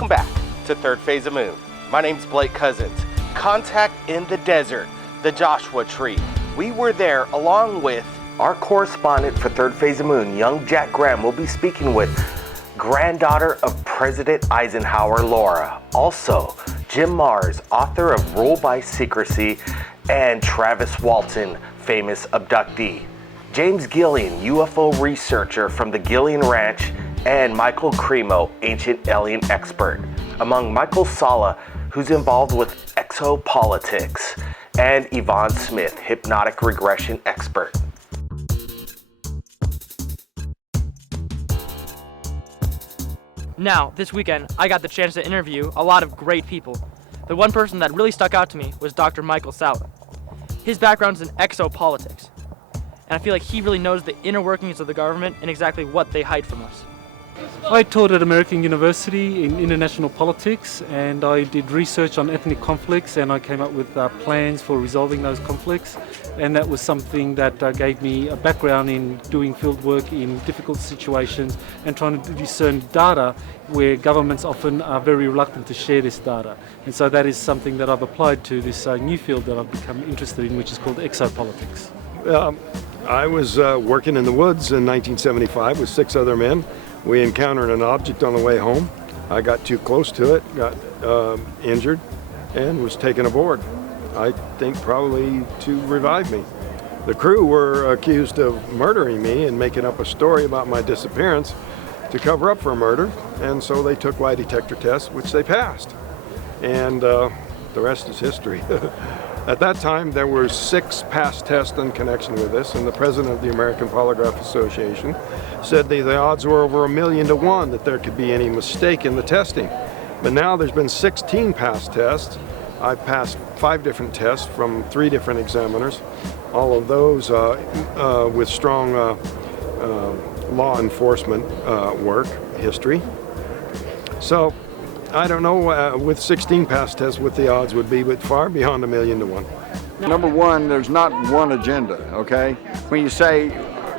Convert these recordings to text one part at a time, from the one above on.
Welcome back to Third Phase of Moon. My name's Blake Cousins. Contact in the Desert, the Joshua Tree. We were there along with our correspondent for Third Phase of Moon, young Jack Graham. We'll be speaking with granddaughter of President Eisenhower, Laura. Also, Jim Mars, author of Rule by Secrecy, and Travis Walton, famous abductee. James Gilliland, UFO researcher from the Gilliland Ranch, and Michael Cremo, ancient alien expert. Among Michael Salla, who's involved with Exopolitics, and Yvonne Smith, hypnotic regression expert. Now, this weekend, I got the chance to interview a lot of great people. The one person that really stuck out to me was Dr. Michael Salla. His background's in exopolitics, and I feel like he really knows the inner workings of the government and exactly what they hide from us. I taught at American University in international politics, and I did research on ethnic conflicts, and I came up with plans for resolving those conflicts, and that was something that gave me a background in doing field work in difficult situations and trying to discern data where governments often are very reluctant to share this data. And so that is something that I've applied to this new field that I've become interested in, which is called exopolitics. I was working in the woods in 1975 with 6 other men. We encountered an object on the way home. I got too close to it, got injured, and was taken aboard. I think probably to revive me. The crew were accused of murdering me and making up a story about my disappearance to cover up for murder, and so they took lie detector tests, which they passed. And the rest is history. At that time, there were 6 passed tests in connection with this, and the president of the American Polygraph Association said the odds were over 1,000,000 to 1 that there could be any mistake in the testing. But now there's been 16 passed tests. I've passed 5 different tests from 3 different examiners, all of those with strong law enforcement work history. So I don't know with 16 past tests what the odds would be, but far beyond 1,000,000 to 1. Number one, there's not one agenda, okay? When you say,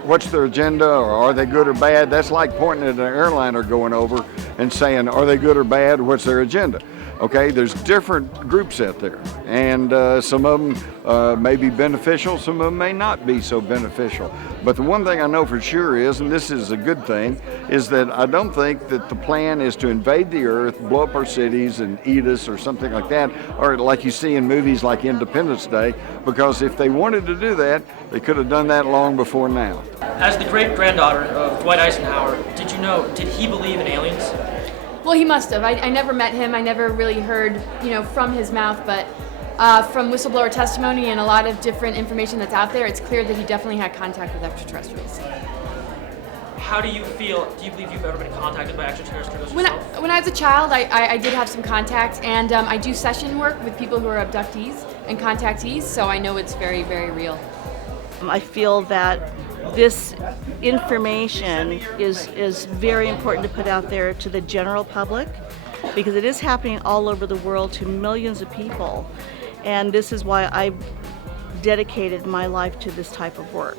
what's their agenda, or are they good or bad, that's like pointing at an airliner going over and saying, are they good or bad, what's their agenda? Okay, there's different groups out there, and some of them may be beneficial, some of them may not be so beneficial. But the one thing I know for sure is, and this is a good thing, is that I don't think that the plan is to invade the earth, blow up our cities and eat us or something like that, or like you see in movies like Independence Day, because if they wanted to do that, they could have done that long before now. As the great-granddaughter of Dwight Eisenhower, did he believe in aliens? Well, he must have. I never met him. I never really heard, from his mouth, but from whistleblower testimony and a lot of different information that's out there, it's clear that he definitely had contact with extraterrestrials. How do you feel? Do you believe you've ever been contacted by extraterrestrials yourself? When I was a child, I did have some contact, and I do session work with people who are abductees and contactees, so I know it's very, very real. I feel that this information is very important to put out there to the general public, because it is happening all over the world to millions of people, and this is why I dedicated my life to this type of work.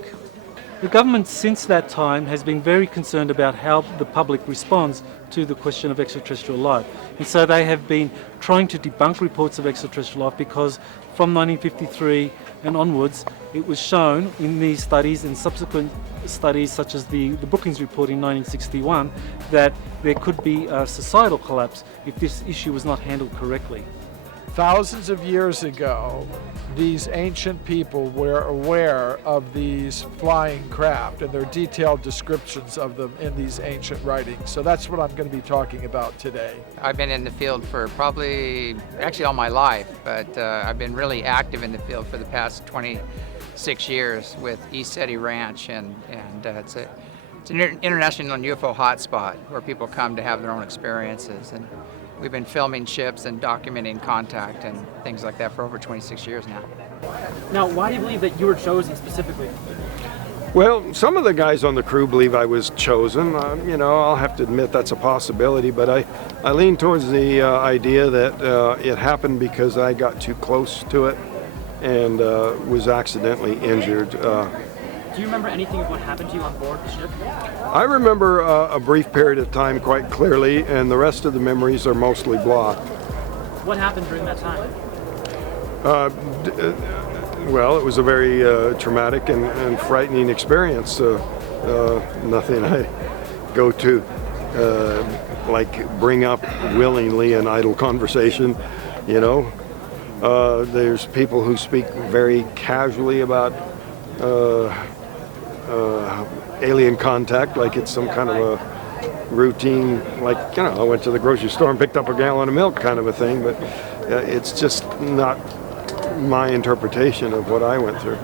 The government since that time has been very concerned about how the public responds to the question of extraterrestrial life, and so they have been trying to debunk reports of extraterrestrial life, because from 1953 and onwards it was shown in these studies and subsequent studies such as the Brookings report in 1961 that there could be a societal collapse if this issue was not handled correctly. Thousands of years ago, these ancient people were aware of these flying craft, and there are detailed descriptions of them in these ancient writings. So that's what I'm going to be talking about today. I've been in the field for probably, actually all my life, but I've been really active in the field for the past 26 years with East City Ranch, and it's an international UFO hotspot where people come to have their own experiences. And we've been filming ships and documenting contact and things like that for over 26 years now. Now, why do you believe that you were chosen specifically? Well, some of the guys on the crew believe I was chosen. I'll have to admit that's a possibility, but I lean towards the idea that it happened because I got too close to it and was accidentally injured. Do you remember anything of what happened to you on board the ship? I remember a brief period of time quite clearly, and the rest of the memories are mostly blah. What happened during that time? Well, it was a very traumatic and frightening experience. Nothing I go to like bring up willingly in idle conversation, you know. There's people who speak very casually about alien contact like it's some kind of a routine, like, you know, I went to the grocery store and picked up a gallon of milk kind of a thing, but it's just not my interpretation of what I went through.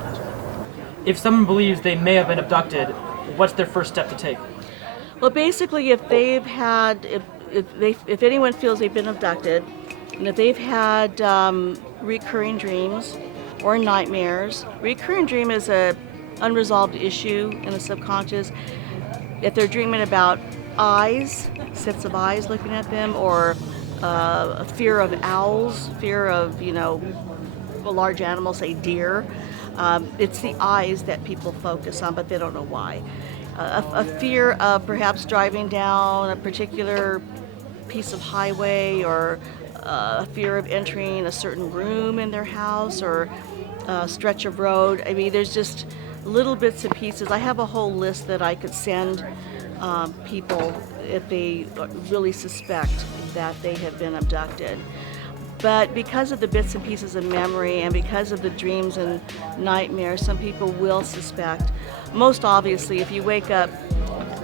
If someone believes they may have been abducted, what's their first step to take? Well, basically, if they've had, if anyone feels they've been abducted, and if they've had recurring dreams or nightmares, recurring dream is a unresolved issue in the subconscious. If they're dreaming about eyes, sets of eyes looking at them, or a fear of owls, fear of, you know, a large animal, say deer, it's the eyes that people focus on, but they don't know why. A fear of perhaps driving down a particular piece of highway, or a fear of entering a certain room in their house, or a stretch of road. I mean, there's just little bits and pieces. I have a whole list that I could send people if they really suspect that they have been abducted. But because of the bits and pieces of memory, and because of the dreams and nightmares, some people will suspect. Most obviously, if you wake up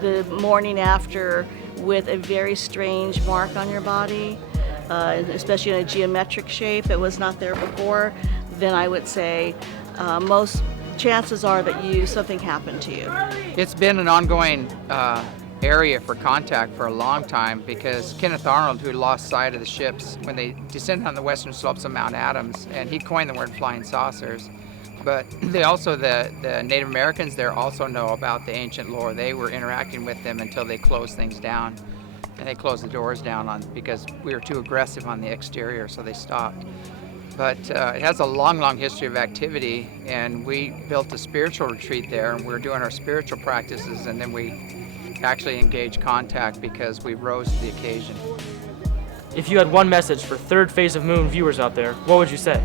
the morning after with a very strange mark on your body, especially in a geometric shape that was not there before, then I would say most chances are that something happened to you. It's been an ongoing area for contact for a long time, because Kenneth Arnold, who lost sight of the ships when they descended on the western slopes of Mount Adams, and he coined the word flying saucers. But they also, the Native Americans there also know about the ancient lore. They were interacting with them until they closed things down. And they closed the doors down because we were too aggressive on the exterior, so they stopped. But it has a long, long history of activity, and we built a spiritual retreat there, and we're doing our spiritual practices, and then we actually engage contact because we rose to the occasion. If you had one message for Third Phase of Moon viewers out there, what would you say?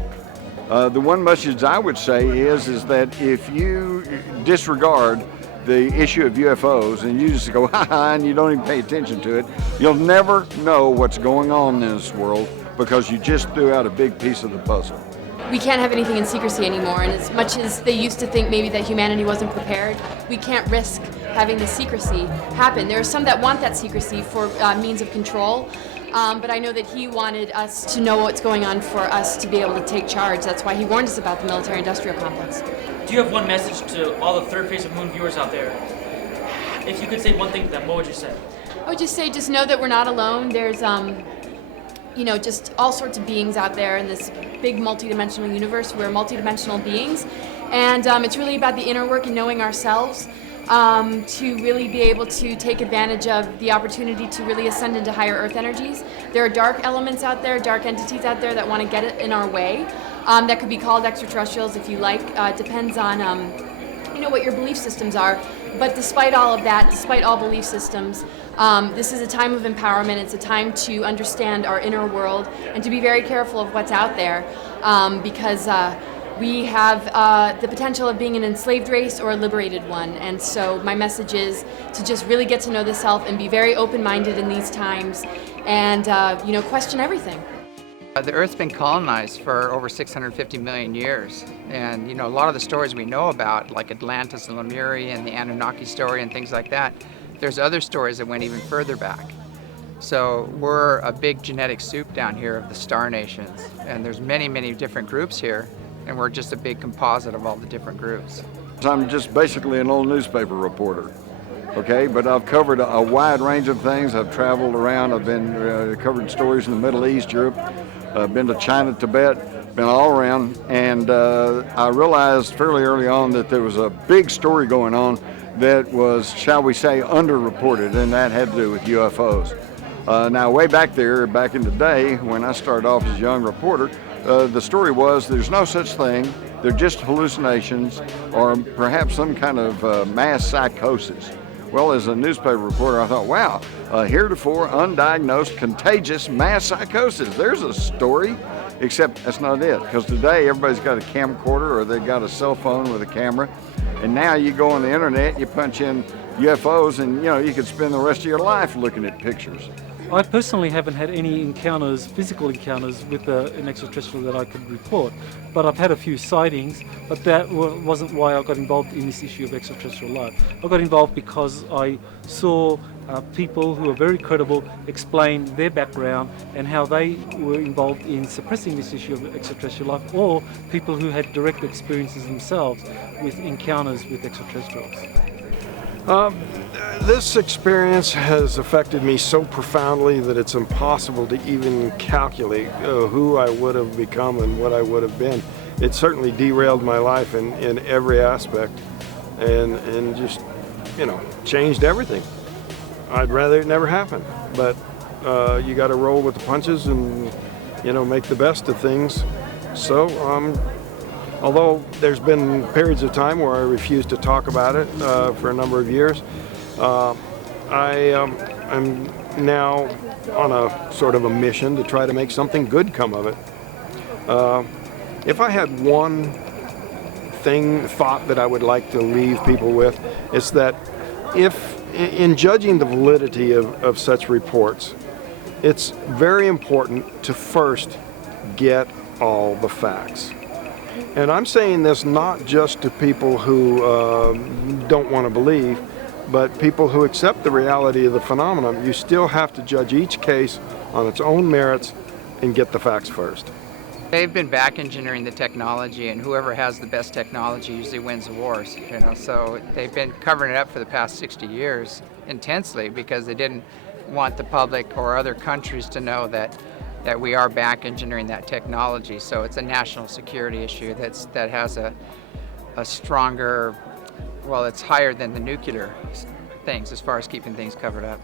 The one message I would say is that if you disregard the issue of UFOs and you just go ha ha and you don't even pay attention to it, you'll never know what's going on in this world, because you just threw out a big piece of the puzzle. We can't have anything in secrecy anymore, and as much as they used to think maybe that humanity wasn't prepared, we can't risk having the secrecy happen. There are some that want that secrecy for means of control, but I know that he wanted us to know what's going on for us to be able to take charge. That's why he warned us about the military-industrial complex. Do you have one message to all the Third Phase of Moon viewers out there? If you could say one thing to them, what would you say? I would just say, just know that we're not alone. There's you know, just all sorts of beings out there in this big multidimensional universe. We're multidimensional beings, and it's really about the inner work and knowing ourselves to really be able to take advantage of the opportunity to really ascend into higher earth energies. There are dark elements out there, dark entities out there that want to get it in our way. That could be called extraterrestrials if you like. Depends on you know, what your belief systems are. But despite all of that, despite all belief systems, this is a time of empowerment. It's a time to understand our inner world and to be very careful of what's out there, because we have the potential of being an enslaved race or a liberated one. And so my message is to just really get to know the self and be very open-minded in these times, and you know, question everything. The Earth's been colonized for over 650 million years, and you know, a lot of the stories we know about, like Atlantis and Lemuria and the Anunnaki story and things like that, there's other stories that went even further back. So we're a big genetic soup down here of the star nations, and there's many, many different groups here, and we're just a big composite of all the different groups. I'm just basically an old newspaper reporter. Okay, but I've covered a wide range of things. I've traveled around. I've been covered stories in the Middle East, Europe. I've been to China, Tibet, been all around, and I realized fairly early on that there was a big story going on that was, shall we say, underreported, and that had to do with UFOs. Now, way back there, back in the day, when I started off as a young reporter, the story was there's no such thing they're just hallucinations or perhaps some kind of mass psychosis. Well, as a newspaper reporter, I thought, wow, heretofore undiagnosed contagious mass psychosis. There's a story, except that's not it. Because today everybody's got a camcorder or they've got a cell phone with a camera. And now you go on the internet, you punch in UFOs, and you know, you could spend the rest of your life looking at pictures. I personally haven't had any encounters, physical encounters with an extraterrestrial that I could report, but I've had a few sightings, but that wasn't why I got involved in this issue of extraterrestrial life. I got involved because I saw people who are very credible explain their background and how they were involved in suppressing this issue of extraterrestrial life, or people who had direct experiences themselves with encounters with extraterrestrials. This experience has affected me so profoundly that it's impossible to even calculate who I would have become and what I would have been. It certainly derailed my life in every aspect and just, you know, changed everything. I'd rather it never happened, but you got to roll with the punches and, you know, make the best of things. So, although there's been periods of time where I refused to talk about it for a number of years, I'm now on a sort of a mission to try to make something good come of it. If I had one thought that I would like to leave people with, it's that if, in judging the validity of such reports, it's very important to first get all the facts. And I'm saying this not just to people who don't want to believe, but people who accept the reality of the phenomenon. You still have to judge each case on its own merits and get the facts first. They've been back engineering the technology, and whoever has the best technology usually wins the wars. You know, so they've been covering it up for the past 60 years intensely because they didn't want the public or other countries to know that we are back engineering that technology. So it's a national security issue that has a stronger, well, it's higher than the nuclear things as far as keeping things covered up.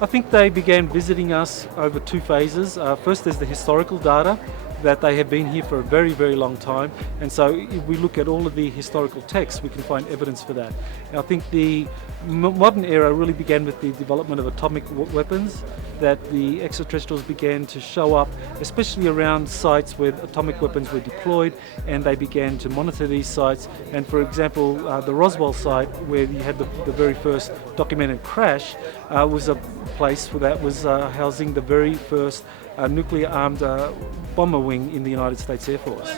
I think they began visiting us over two phases. First, there's the historical data that they have been here for a very, very long time. And so if we look at all of the historical texts, we can find evidence for that. And I think the modern era really began with the development of atomic weapons, that the extraterrestrials began to show up, especially around sites where atomic weapons were deployed, and they began to monitor these sites. And for example, the Roswell site, where you had the very first documented crash, was a place that was housing the very first nuclear-armed bomber wing in the United States Air Force.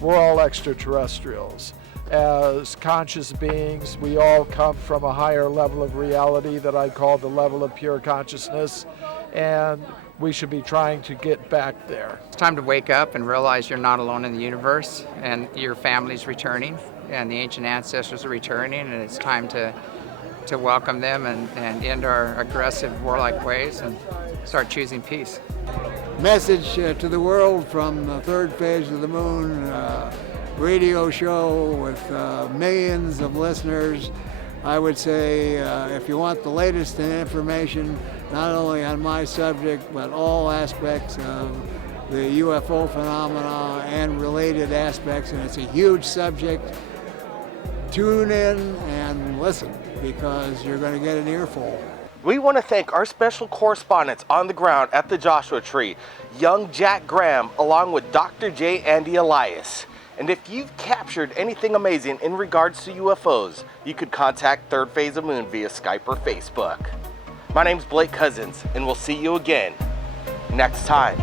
We're all extraterrestrials. As conscious beings, we all come from a higher level of reality that I call the level of pure consciousness, and we should be trying to get back there. It's time to wake up and realize you're not alone in the universe, and your family's returning, and the ancient ancestors are returning, and it's time to welcome them and end our aggressive warlike ways and start choosing peace. Message to the world from the third phase of the moon radio show with millions of listeners. I would say if you want the latest in information, not only on my subject, but all aspects of the UFO phenomena and related aspects, and it's a huge subject, tune in and listen, because you're going to get an earful. We want to thank our special correspondents on the ground at the Joshua Tree, young Jack Graham, along with Dr. J. Andy Ilias. And if you've captured anything amazing in regards to UFOs, you could contact Third Phase of Moon via Skype or Facebook. My name's Blake Cousins, and we'll see you again next time.